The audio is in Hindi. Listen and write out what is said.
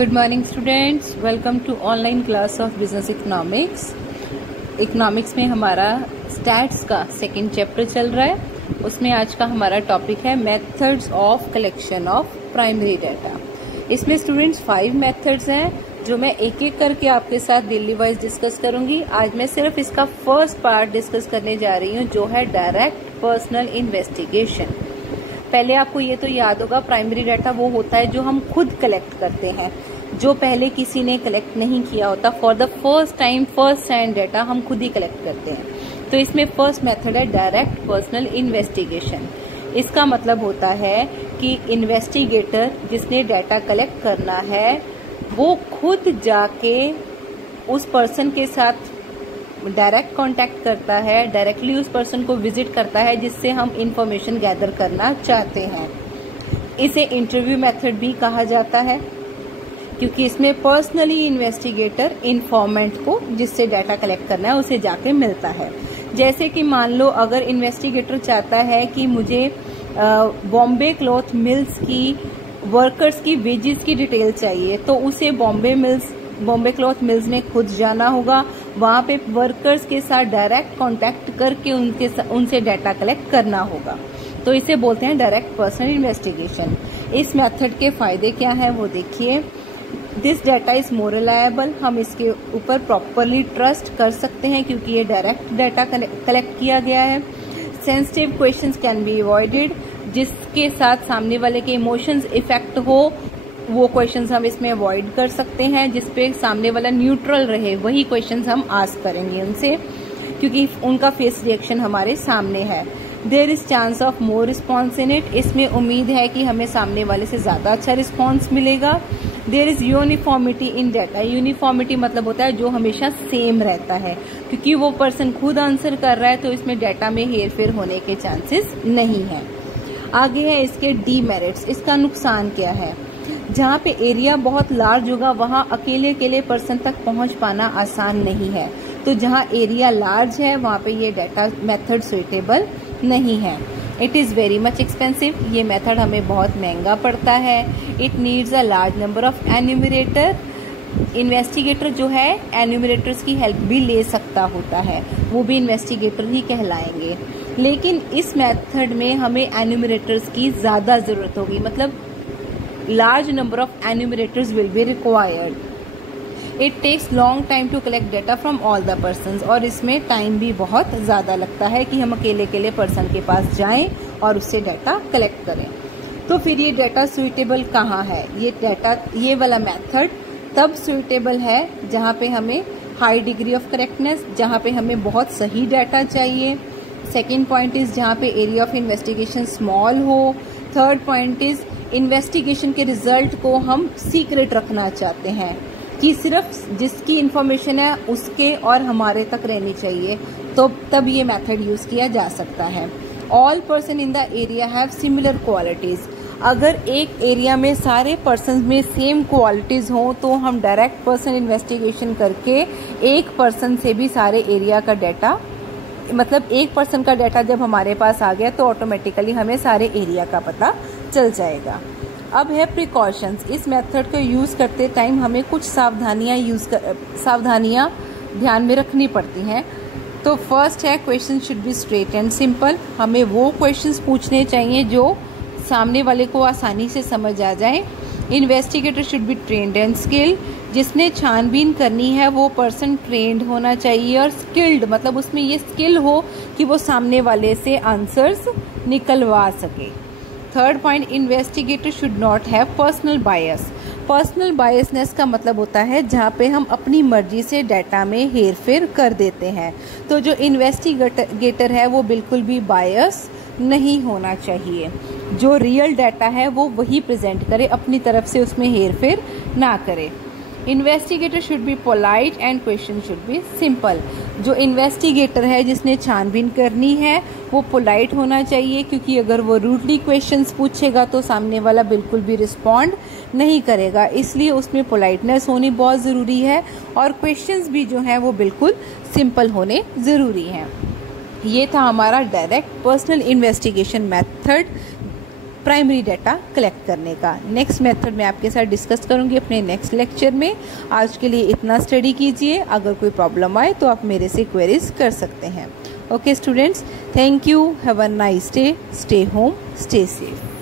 Good morning students, welcome to online class of business economics. Economics में हमारा स्टैट्स का सेकंड चैप्टर चल रहा है। उसमें आज का हमारा टॉपिक है methods of collection of primary data. इसमें स्टूडेंट्स 5 मेथड्स हैं जो मैं एक एक करके आपके साथ डेली वाइज डिस्कस करूंगी। आज मैं सिर्फ इसका फर्स्ट पार्ट डिस्कस करने जा रही हूँ जो है डायरेक्ट पर्सनल इन्वेस्टिगेशन। पहले आपको ये तो याद होगा, प्राइमरी डाटा वो होता है जो हम खुद कलेक्ट करते हैं, जो पहले किसी ने कलेक्ट नहीं किया होता। For the first time first hand data हम खुद ही कलेक्ट करते हैं। तो इसमें फर्स्ट मेथड है डायरेक्ट पर्सनल इन्वेस्टिगेशन। इसका मतलब होता है कि इन्वेस्टिगेटर जिसने डाटा कलेक्ट करना है वो खुद जाके उस पर्सन के साथ डायरेक्ट कांटेक्ट करता है, डायरेक्टली उस पर्सन को विजिट करता है जिससे हम इंफॉर्मेशन गैदर करना चाहते हैं। इसे इंटरव्यू मेथड भी कहा जाता है क्योंकि इसमें पर्सनली इन्वेस्टिगेटर इन्फॉर्मेंट को जिससे डाटा कलेक्ट करना है उसे जाके मिलता है। जैसे कि मान लो अगर इन्वेस्टिगेटर चाहता है कि मुझे बॉम्बे क्लॉथ मिल्स की वर्कर्स की वेजेस की डिटेल चाहिए, तो उसे बॉम्बे क्लॉथ मिल्स में खुद जाना होगा, वहां पे वर्कर्स के साथ डायरेक्ट कांटेक्ट करके उनसे डाटा कलेक्ट करना होगा। तो इसे बोलते हैं डायरेक्ट पर्सनल इन्वेस्टिगेशन। इस मेथड के फायदे क्या हैं वो देखिए। This data is more reliable, हम इसके ऊपर प्रॉपरली ट्रस्ट कर सकते हैं क्योंकि ये डायरेक्ट डाटा कलेक्ट किया गया है। Sensitive questions can be avoided, जिसके साथ सामने वाले के इमोशंस इफेक्ट हो वो क्वेश्चंस हम इसमें अवॉइड कर सकते हैं। जिसपे सामने वाला न्यूट्रल रहे वही क्वेश्चंस हम आस्क करेंगे उनसे, क्योंकि उनका फेस रिएक्शन हमारे सामने है। There is chance of more response in it, इसमें उम्मीद है कि हमें सामने वाले से ज्यादा अच्छा रिस्पॉन्स मिलेगा। There is uniformity in data, uniformity मतलब होता है जो हमेशा सेम रहता है, क्योंकि वो पर्सन खुद आंसर कर रहा है तो इसमें डाटा में हेर फेर होने के चांसेस नहीं है। आगे है इसके डीमेरिट्स, इसका नुकसान क्या है। जहाँ पे एरिया बहुत लार्ज होगा वहाँ अकेले पर्सन तक पहुँच पाना आसान नहीं है। तो जहाँ एरिया लार्ज है वहाँ पे ये डाटा मेथड सुइटेबल नहीं है। It is very much expensive, ये मेथड हमें बहुत महंगा पड़ता है। It needs a large number of enumerator, investigator जो है एन्यूमरेटर्स की हेल्प भी ले सकता होता है, वो भी इन्वेस्टिगेटर ही कहलाएंगे। लेकिन इस मेथड में हमें एन्यूमरेटर्स की ज़्यादा ज़रूरत होगी, मतलब large number of enumerators will be required. It takes long time to collect data from all the persons, और इसमें टाइम भी बहुत ज़्यादा लगता है कि हम अकेले पर्सन के पास जाएं और उससे डाटा कलेक्ट करें। तो फिर ये डाटा सुइटेबल कहाँ है? ये वाला मेथड तब सुइटेबल है जहाँ पे हमें हाई डिग्री ऑफ करेक्टनेस, जहाँ पे हमें बहुत सही डाटा चाहिए। सेकेंड पॉइंट इज जहाँ पे एरिया ऑफ इन्वेस्टिगेशन स्मॉल हो। थर्ड पॉइंट इज इन्वेस्टिगेशन के रिजल्ट को हम सीक्रेट रखना चाहते हैं कि सिर्फ जिसकी इंफॉर्मेशन है उसके और हमारे तक रहनी चाहिए, तो तब ये मेथड यूज किया जा सकता है। All person in the area have similar qualities, अगर एक एरिया में सारे पर्सन में सेम क्वालिटीज हों तो हम डायरेक्ट पर्सन इन्वेस्टिगेशन करके एक पर्सन से भी सारे एरिया का डाटा, मतलब एक पर्सन का डाटा जब हमारे पास आ गया तो ऑटोमेटिकली हमें सारे एरिया का पता चल जाएगा। अब है प्रिकॉशंस। इस मेथड को यूज़ करते टाइम हमें कुछ सावधानियां ध्यान में रखनी पड़ती हैं। तो फर्स्ट है question should be straight and simple, हमें वो क्वेश्चंस पूछने चाहिए जो सामने वाले को आसानी से समझ आ जाए। Investigator should be trained and skilled, जिसने छानबीन करनी है वो पर्सन ट्रेंड होना चाहिए और स्किल्ड, मतलब उसमें ये स्किल हो कि वो सामने वाले से आंसर्स निकलवा सके। Third point, investigator should not have personal bias. Personal biasness का मतलब होता है जहाँ पे हम अपनी मर्जी से डाटा में हेर फेर कर देते हैं। तो जो इन्वेस्टिगेटर है वो बिल्कुल भी बायस नहीं होना चाहिए, जो रियल डाटा है वो वही प्रेजेंट करे, अपनी तरफ से उसमें हेर फेर ना करे। Investigator should be polite and question should be simple, जो इन्वेस्टिगेटर है जिसने छानबीन करनी है वो पोलाइट होना चाहिए, क्योंकि अगर वो रूडली क्वेश्चंस पूछेगा तो सामने वाला बिल्कुल भी रिस्पॉन्ड नहीं करेगा, इसलिए उसमें पोलाइटनेस होनी बहुत ज़रूरी है और क्वेश्चंस भी जो हैं वो बिल्कुल सिंपल होने ज़रूरी हैं। ये था हमारा direct personal investigation method primary data collect करने का। नेक्स्ट मेथड मैं आपके साथ डिस्कस करूंगी अपने नेक्स्ट लेक्चर में। आज के लिए इतना स्टडी कीजिए, अगर कोई प्रॉब्लम आए तो आप मेरे से क्वेरीज कर सकते हैं। Okay students, thank you, have a nice day, stay home, stay safe.